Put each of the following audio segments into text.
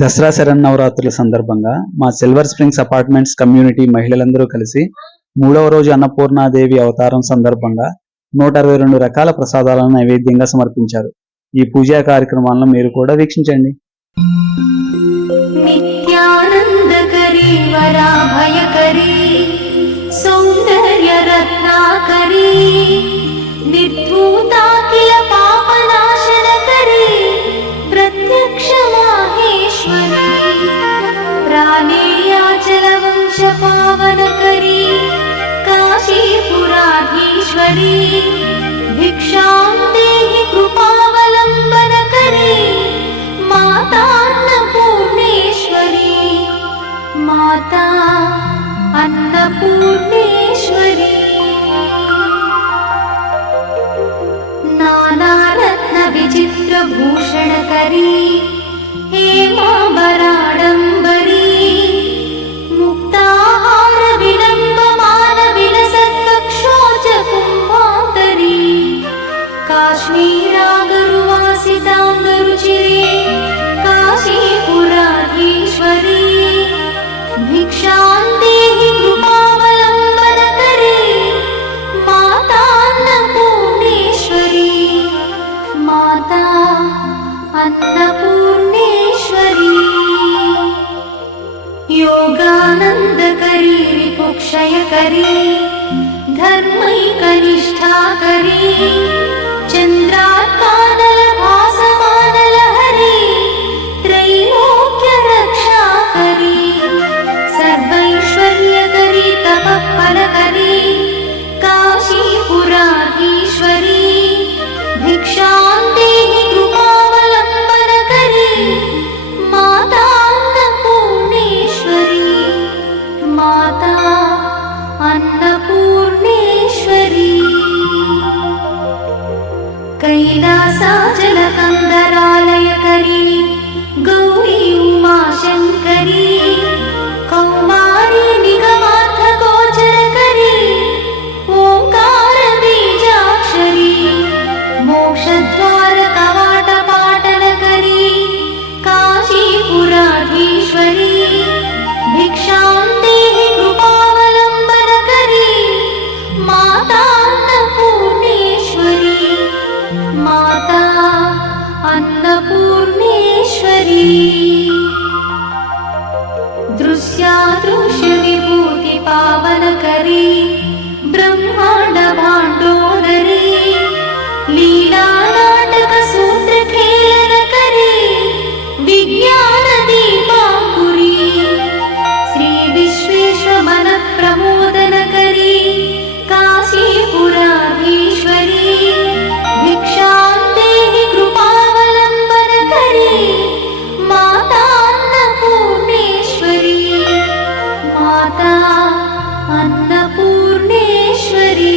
దసరా శరన్నవరాత్రుల సందర్భంగా మా silver springs apartments community మహిళలందరూ కలిసి 3వ రోజు అన్నపూర్ణాదేవి అవతారం సందర్భంగా 162 రకాల ప్రసాదాలను నైవేద్యంగా సమర్పించారు. ఈ పూజా కార్యక్రమాలను మీరు కూడా వీక్షించండి. నిత్యానందకరీ వరాభయకరీ సౌందర్య రత్నాకరీ నిర్ధూతాఖిల పాపనాశనకరీ ప్రత్యక్ష మాహేశ్వరీ ప్రాణేయాచల వంశ పావనకరీ కాశీపురాధీశ్వరీ భిక్షాం దేహి కృపావలంబనకరీ మాతా అన్నపూర్ణేశ్వరీ మాతా అన్నపూర్ణేశ్వరీ నానారత్న విచిత్ర భూషణకరీ హేమాంబరాడంబరీ ముక్తాహార విలంబమాన విలసత్కక్షోజ కుంభాంతరీ కాశ్మీరాగరువాసితాంగరుచిరే కాశీపురాధీశ్వరీ భిక్షాం దేహి కృపావలంబనకరీ మాతా అన్నపూర్ణేశ్వరీ మాతా అన్నపూర్ణేశ్వరీ యోగానందకరీ రిపుక్షయకరీ ధర్మైకనిష్ఠాకరీ చంద్రాత్మానల భాసమానలహరీ త్రైలోక్య రక్షాకరీ సర్వైశ్వర్యకరీ తపఃఫలకరీ కాశీపురాధీశ్వరీ భిక్షాం దేహి కృపావలంబనకరీ మాతా అన్నపూర్ణేశ్వరీ మాతా అన్నపూర్ణేశ్వరీ కైలాసాచలకందరాలయకరీ గౌరీ ఉమాశంకరీ కౌమారీ నిగమార్థగోచరకరీ ఓంకార బీజాక్షరీ మోక్షద్వార కవాట పాటనకరీ కాశీపురాధీశ్వరీ భిక్షాం దేహి కృపావలంబనకరీ మాతా అన్నపూర్ణేశ్వరీ మాతా అన్నపూర్ణేశ్వరీ దృశ్యాదృశ్య విభూతి పావనకరీ బ్రహ్మాండ భాండోదరీ లీలా నాటక సూత్రఖేళనకరీ విజ్ఞాన దీపాంకురీ శ్రీ విశ్వేశ్వమన ప్రమోదనకరీ కాశీపురాధీశ్వరీ భిక్షాం దేహి కృపావలంబనకరీ మాతా అన్నపూర్ణేశ్వరీ మాతా అన్నపూర్ణేశ్వరీ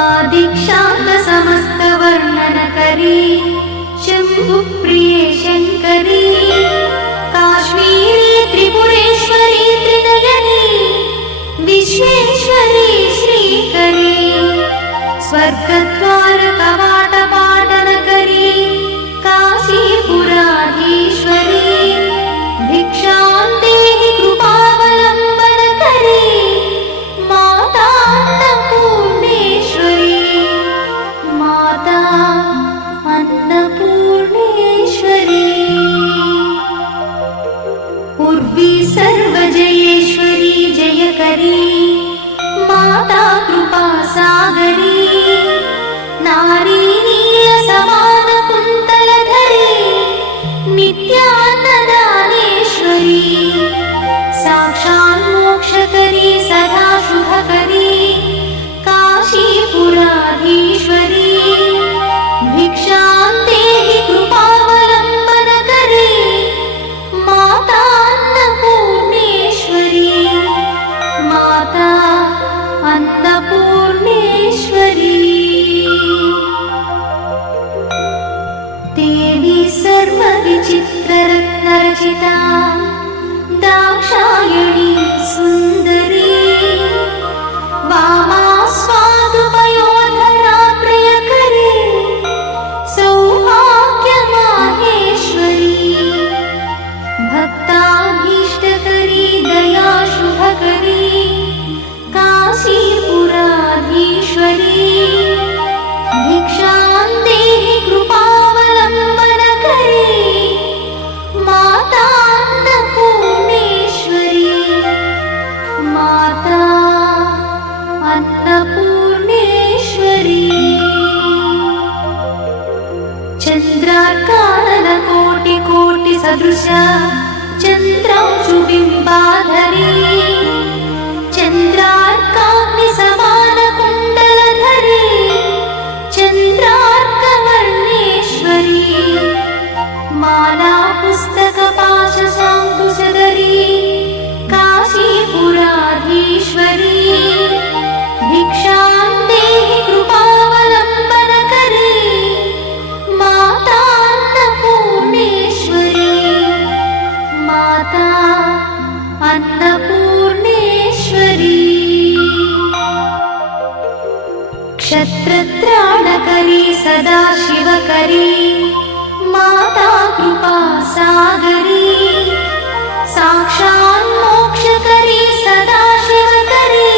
ఆదిక్షాంత సమస్త వర్ణనకరీ శంభుప్రియే శంకరీ కాశ్మీరీ త్రిపురేశ్వరీ త్రినయనీ విశ్వేశ్వరీ శ్రీకరీ స్వర్గద్వార కవాట పాటనకరీ కాశీపురాధీశ్వరీ భిక్షాం దేహి కృపావలంబనకరీ మాతా అన్నపూర్ణేశ్వరీ మాతా అన్నపూర్ణేశ్వరీ ఉర్వీ సర్వజయేశ్వరీ జయకరీ మాతా కృపాసాగరీ నారీ सर्वप्रकाशस्वरूपश्च चन्द्रांशुबिम्बाधरी चन्द्रार्काग्निसमानकुण्डलधरी चन्द्रार्कवर्णेश्वरी माला पुस्तकपाशशाङ्कुशधरी काशीपुराधीश्वरी भिक्षां देहि कृपावलम्बनकरी माता अन्नपूर्णेश्वरी माता अन्नपूर्णेश्वरी क्षत्रत्राणकरी सदाशिवकरी माता कृपासागरी साक्षात् मोक्षकरी सदाशिवकरी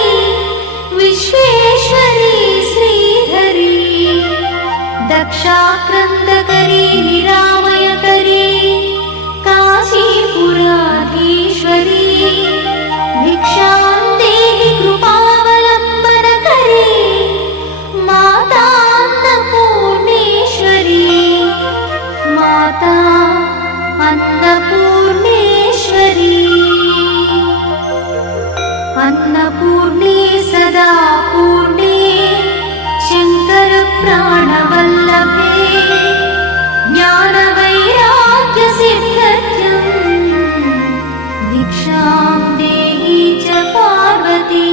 विश्वेश्वरी श्रीधरी दक्षाक्रन्दकरी निरामयकरी काशीपुराधीश्वरी भिक्षां देहि कृपावलम्बनकरी माता अन्नपूर्णेश्वरी माता अन्नपूर्णेश्वरी अन्नपूर्णे सदा पूर्णे शङ्करप्राणवल्लभे ज्ञानवैराग्यसिद्ध्यर्थं भिक्षां देहि च पार्वती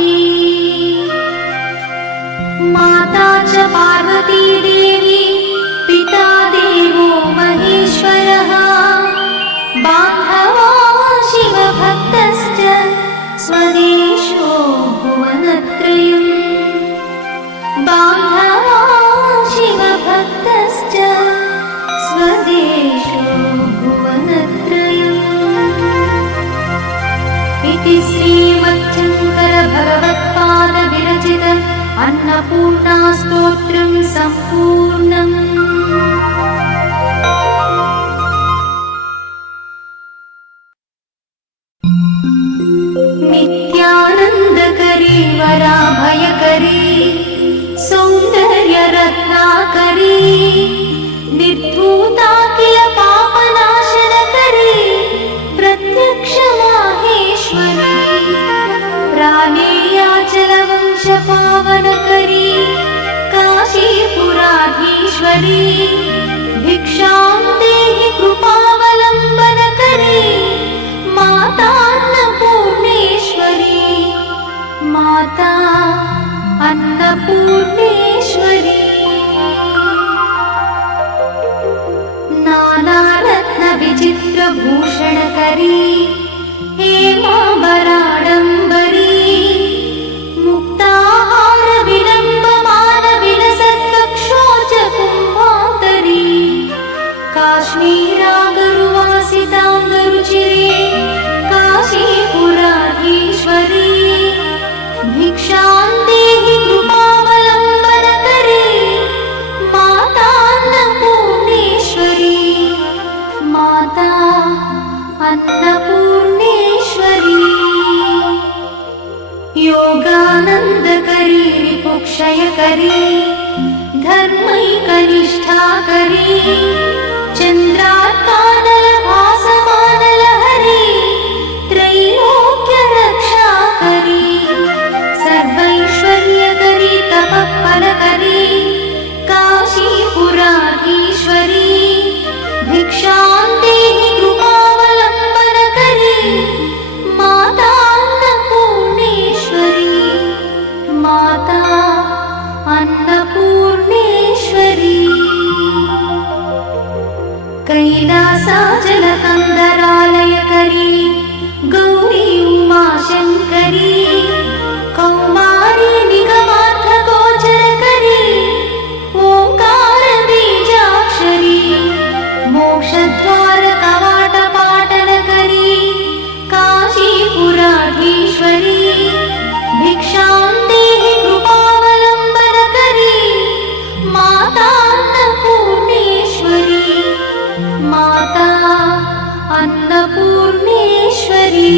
माता च पार्वती देवी पिता देवो महेश्वरः बान्धवा शिवभक्तश्च स्वदेशो भुवनत्रयम् बान्धवा शिवभक्तश्च स्वदेशो भुवनत्रयम् इति श्रीमच्छङ्करभगवत्पादविरचित अन्नपूर्णास्तोत्रं सम्पूर्णम्। नित्यानन्दकरी वराभयकरी सौन्दर्यरत्नाकरी निर्धूताखिल पापनाशनकरी प्रत्यक्षमाहेश्वरी प्राणेयाचलवंशपावनकरी काशीपुराधीश्वरी भिक्षां देहि कृपावलम्बनकरी माता अन्नपूर्णेश्वरी माता अन्नपूर्णेश्वरी नानारत्नविचित्रभूषणकरी हेमाम्बराडम्बरी मुक्ताहारविलम्बमानविलसत्कक्षोजकुम्भान्तरी काश्मीरागरुवासिताङ्गरुचिरे काशीपुराधीश्वरी भिक्षां देहि कृपावलम्बनकरी माता अन्नपूर्णेश्वरी माता अन्नपूर्णेश्वरी योगानन्दकरी रिपुक्षयकरी धर्मैकनिष्ठाकरी चन्द्रार्कानलभासमानलहरी त्रैलोक्यरक्षाकरी सर्वैश्वर्यकरी तपःफलकरी काशीपुराधीश्वरी भिक्षां देहि कृपावलम्बनकरी माता अन्नपूर्णेश्वरी माता अन्नपूर्णेश्वरी कैलासाचलकन्दरालयकरी गौरी उमाशङ्करी कौमारी निगमार्थगोचरकरी ओङ्कारबीजाक्षरी मोक्षद्वारकवाटपाटनकरी काशीपुराधीश्वरी भिक्षां देहि कृपावलम्बनकरी माता अन्नपूर्णेश्वरी माता अन्नपूर्णेश्वरी